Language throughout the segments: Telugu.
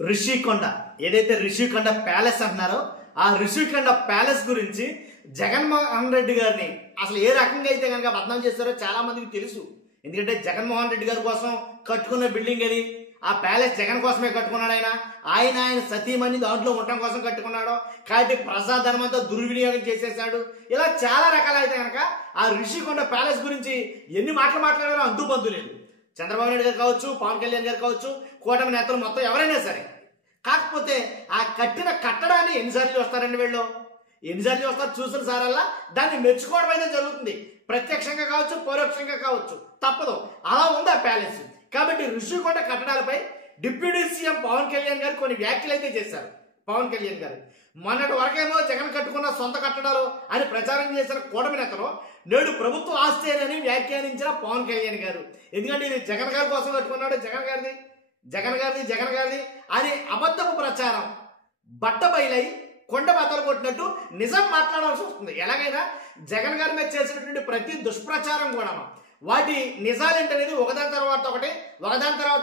రిషికొండ ఏదైతే రిషికొండ ప్యాలెస్ అంటున్నారో ఆ రిషికొండ ప్యాలెస్ గురించి జగన్మోహన్ రెడ్డి గారిని అసలు ఏ రకంగా అయితే కనుక బదనాం చేస్తారో చాలా మందికి తెలుసు. ఎందుకంటే జగన్మోహన్ రెడ్డి గారి కోసం కట్టుకున్న బిల్డింగ్ అది. ఆ ప్యాలెస్ జగన్ కోసమే కట్టుకున్నాడు. ఆయన సతీమణి దాంట్లో ఉండటం కోసం కట్టుకున్నాడు. కాబట్టి ప్రజాధర్మంతో దుర్వినియోగం చేసేసాడు. ఇలా చాలా రకాలైతే కనుక ఆ రిషికొండ ప్యాలెస్ గురించి ఎన్ని మాటలు మాట్లాడారో అంతుపంతు లేదు. చంద్రబాబు నాయుడు గారు కావచ్చు, పవన్ కళ్యాణ్ గారు కావచ్చు, కూటమి నేతలు మొత్తం ఎవరైనా సరే. కాకపోతే ఆ కట్టిన కట్టడాన్ని ఎన్నిసార్లు వస్తారండి వీళ్ళు? ఎన్నిసార్లు వస్తారు? చూసిన సారల్లా దాన్ని మెచ్చుకోవడం అయితే జరుగుతుంది. ప్రత్యక్షంగా కావచ్చు, పరోక్షంగా కావచ్చు, తప్పదు. అలా ఉంది ఆ ప్యాలెస్. కాబట్టి రిషికొండ కట్టడాలపై డిప్యూటీ సీఎం పవన్ కళ్యాణ్ గారు కొన్ని వ్యాఖ్యలు అయితే చేశారు. పవన్ కళ్యాణ్ గారు మొన్నటి వరకేమో జగన్ కట్టుకున్న సొంత కట్టడాలు అని ప్రచారం చేసిన కూటమి నేతలు నేడు ప్రభుత్వ ఆస్తి అని వ్యాఖ్యానించిన పవన్ కళ్యాణ్ గారు. ఎందుకంటే ఇది జగన్ గారి కోసం కట్టుకున్నాడు, జగన్ గారిది అని అబద్ధపు ప్రచారం బట్టబయలై కొండ బద్దలు కొట్టినట్టు నిజం మాట్లాడాల్సి వస్తుంది. ఎలాగైనా జగన్ గారి మీద చేసినటువంటి ప్రతి దుష్ప్రచారం కూడా వాటి నిజాలేంటనేది ఒకదాని తర్వాత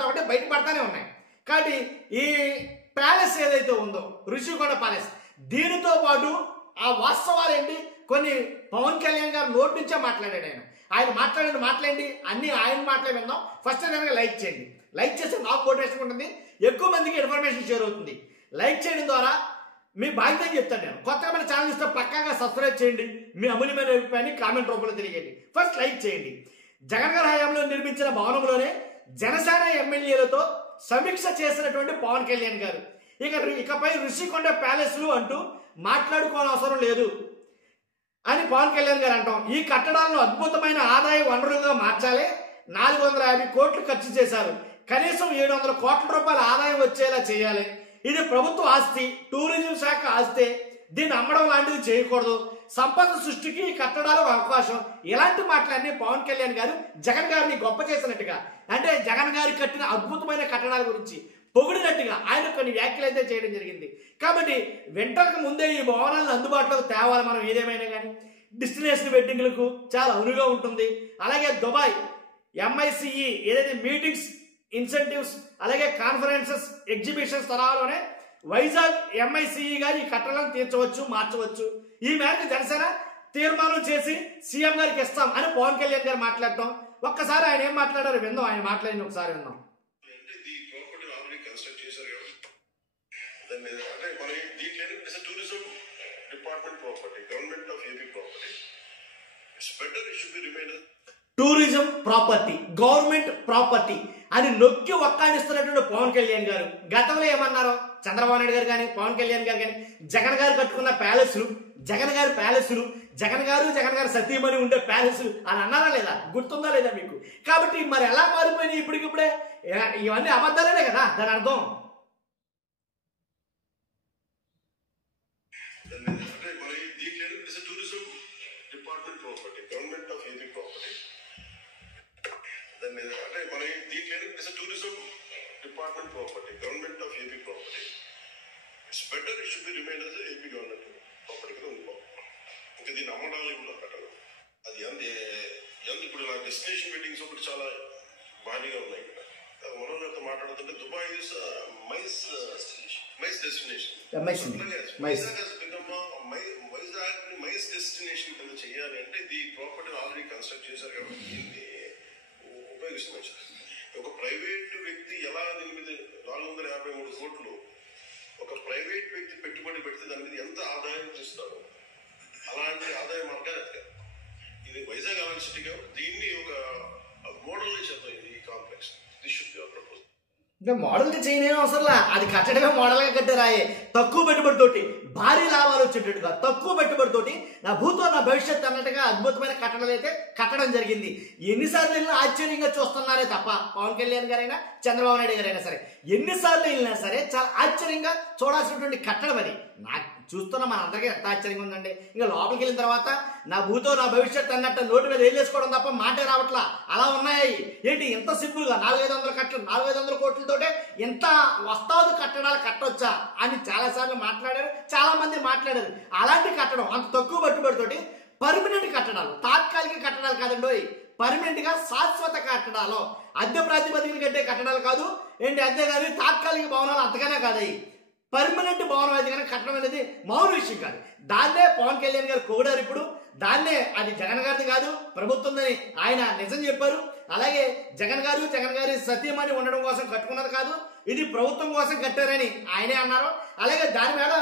ఒకటి బయటపడతానే ఉన్నాయి. కాబట్టి ఈ ప్యాలెస్ ఏదైతే ఉందో రిషికొండ ప్యాలెస్, దీనితో పాటు ఆ వాస్తవాలు ఏంటి కొన్ని పవన్ కళ్యాణ్ గారు నోటి నుంచే మాట్లాడాడు. ఆయన మాట్లాడండి అన్ని ఆయన మాట్లాడి విందాం. ఫస్ట్ లైక్ చేయండి. లైక్ చేస్తే నాకు మోటివేషన్ ఉంటుంది, ఎక్కువ మందికి ఇన్ఫర్మేషన్ షేర్ అవుతుంది. లైక్ చేయడం ద్వారా మీ బాధ్యత చెప్తాను నేను. కొత్తగా మన ఛానల్ ఇస్తే పక్కాగా సబ్స్క్రైబ్ చేయండి. మీ అమూల్యమైన అభిప్రాయాన్ని కామెంట్ రూపంలో తెలియజేయండి. ఫస్ట్ లైక్ చేయండి. జగన్ గారి హయాంలో నిర్మించిన భవనంలోనే జనసేన ఎమ్మెల్యేలతో సమీక్ష చేసినటువంటి పవన్ కళ్యాణ్ గారు ఇకపై రిషికొండ ప్యాలెస్లు అంటూ మాట్లాడుకోనవసరం లేదు అని పవన్ కళ్యాణ్ గారు అంటాం. ఈ కట్టడాలను అద్భుతమైన ఆదాయ వనరులుగా మార్చాలి. 450 కోట్లు ఖర్చు చేశారు. కనీసం 700 కోట్ల రూపాయల ఆదాయం వచ్చేలా చేయాలి. ఇది ప్రభుత్వ ఆస్తి, టూరిజం శాఖ ఆస్తి. దీన్ని అమ్మడం లాంటిది చేయకూడదు. సంపద సృష్టికి కట్టడాలు అవకాశం. ఇలాంటి మాటలన్నీ పవన్ కళ్యాణ్ గారు జగన్ గారిని గొప్ప చేసినట్టుగా, అంటే జగన్ గారి కట్టిన అద్భుతమైన కట్టడాల గురించి పొగిడినట్టుగా ఆయన కొన్ని వ్యాఖ్యలు అయితే చేయడం జరిగింది. కాబట్టి వెంటకు ముందే ఈ భవనాలను అందుబాటులోకి తేవాలి మనం. ఏదేమైనా కానీ డెస్టినేషన్ వెడ్డింగ్లకు చాలా అనువుగా ఉంటుంది. అలాగే దుబాయ్ MICE ఏదైతే మీటింగ్స్, ఇన్సెంటివ్స్, అలాగే కాన్ఫరెన్సెస్, ఎగ్జిబిషన్స్ తరహాలోనే వైజాగ్ MICE గారు ఈ కట్టడాలను తీర్చవచ్చు, మార్చవచ్చు. ఈ మేరకు జనసేన తీర్మానం చేసి సీఎం గారికి ఇస్తాం అని పవన్ కళ్యాణ్ గారు మాట్లాడటం. ఒక్కసారి ఆయన ఏం మాట్లాడారు విందాం. ఆయన మాట్లాడింది ఒకసారి విందాం. టూరిజం ప్రాపర్టీ, గవర్నమెంట్ ప్రాపర్టీ అని నొక్కి ఒక్కాడిస్తున్నటువంటి పవన్ కళ్యాణ్ గారు గతంలో ఏమన్నారు? చంద్రబాబు నాయుడు గారు కానీ పవన్ కళ్యాణ్ గారు కానీ జగన్ గారు కట్టుకున్న ప్యాలెస్లు, జగన్ గారు సతీమణి ఉండే ప్యాలెస్లు అని అన్నారా లేదా? గుర్తుందా లేదా మీకు? కాబట్టి మరి ఎలా మారిపోయినాయి ఇప్పటికిప్పుడే? ఇవన్నీ అబద్ధాలనే కదా దాని అర్థం. దీన్ని అమ్మడాలు కూడా కట్టడం అది ఇప్పుడు నా డెస్టినేషన్ వెడ్డింగ్స్ ఒకటి చాలా భారీగా ఉన్నాయి. ఇక్కడ మనోళ్ళతో మాట్లాడుతుంటే Dubai is MICE destination. Vizag ని మైస్ డెస్టినేషన్ కింద చేయాలి అంటే ఈ ప్రాపర్టీని ఆల్రెడీ కన్స్ట్రక్ట్ చేశారు కాబట్టి దీన్ని ఉపయోగిస్తున్నాం. ఒక ప్రైవేట్ వ్యక్తి ఎలా దీని మీద 453 కోట్లు ఒక ప్రైవేట్ వ్యక్తి పెట్టుబడి పెడితే దాని మీద ఎంత ఆదాయం చేస్తాడో అలాంటి ఆదాయ మార్గాలు ఎత్తారు. ఇది వైజాగ్ అలాంటి సిటీ కాబట్టి దీన్ని ఒక మోడల్ చేద్దాం. ఈ complex this should be our proposal. ఇంకా మోడల్గా చేయలేని అవసరంలా, అది కట్టడమే మోడల్గా కట్టారాయే. తక్కువ పెట్టుబడితోటి భారీ లాభాలు వచ్చేటట్టుగా, తక్కువ పెట్టుబడితోటి నా భూతో నా భవిష్యత్తు అన్నట్టుగా అద్భుతమైన కట్టడాలు అయితే కట్టడం జరిగింది. ఎన్నిసార్లు వెళ్ళినా ఆశ్చర్యంగా చూస్తున్నారే తప్ప పవన్ కళ్యాణ్ గారైనా చంద్రబాబు నాయుడు గారైనా సరే, ఎన్నిసార్లు వెళ్ళినా సరే చాలా ఆశ్చర్యంగా చూడాల్సినటువంటి కట్టడం అది. నాకు చూస్తున్నా మన అందరికీ ఎంత ఆశ్చర్యంగా ఉందండి. ఇంకా లోపలికి వెళ్ళిన తర్వాత నా భూతో నా భవిష్యత్తు అన్నట్టు నోటి మీద వేసుకోవడం తప్ప మాటే రావట్లా. అలా ఉన్నాయి ఏంటి ఇంత సింపుల్ గా 400 కోట్లతోటే ఎంత వస్తాదు కట్టడాలు కట్టొచ్చా అని చాలా సార్లు మాట్లాడారు, చాలా మంది మాట్లాడారు. అలాంటి కట్టడం అంత తక్కువ పెట్టుబడితోటి పర్మనెంట్ కట్టడాలు, తాత్కాలిక కట్టడాలు కాదండి, పర్మనెంట్ గా శాశ్వత కట్టడాలు అద్దె ప్రాతిపదికన కట్టే కట్టడాలు కాదు ఏంటి, అంతేగాని తాత్కాలిక భవనాలు అంతగానే కాదు, పర్మనెంట్ భవనం అయితే కనుక కట్టడం అనేది మామూలు విషయం కాదు. దాన్నే పవన్ కళ్యాణ్ గారు కోడారు. ఇప్పుడు దాన్నే అది జగన్ గారిది కాదు ప్రభుత్వందని ఆయన నిజం చెప్పారు. అలాగే జగన్ గారి సత్యమని ఉండడం కోసం కట్టుకున్నది కాదు, ఇది ప్రభుత్వం కోసం కట్టారని ఆయనే అన్నారు. అలాగే దాని మీద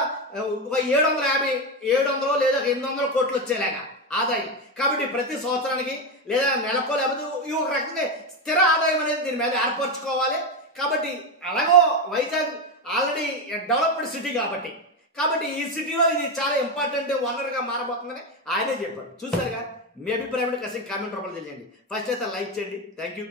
ఒక 700 లేదా 800 కోట్లు వచ్చేలాగా ఆదాయం. కాబట్టి ప్రతి సంవత్సరానికి లేదా నెలకో లేకపోతే ఈ ఒక రకంగా స్థిర ఆదాయం అనేది దీని మీద ఏర్పరచుకోవాలి. కాబట్టి అలాగో వైజాగ్ ఆల్రెడీ డెవలప్డ్ సిటీ కాబట్టి ఈ సిటీలో ఇది చాలా ఇంపార్టెంట్ వనరుగా మారబోతుందని ఆయనే చెప్పారు. చూసారుగా, మీ అభిప్రాయం కాసేపు కామెంట్ రూపంలో తెలియండి. ఫస్ట్ అయితే లైక్ చేయండి. Thank you.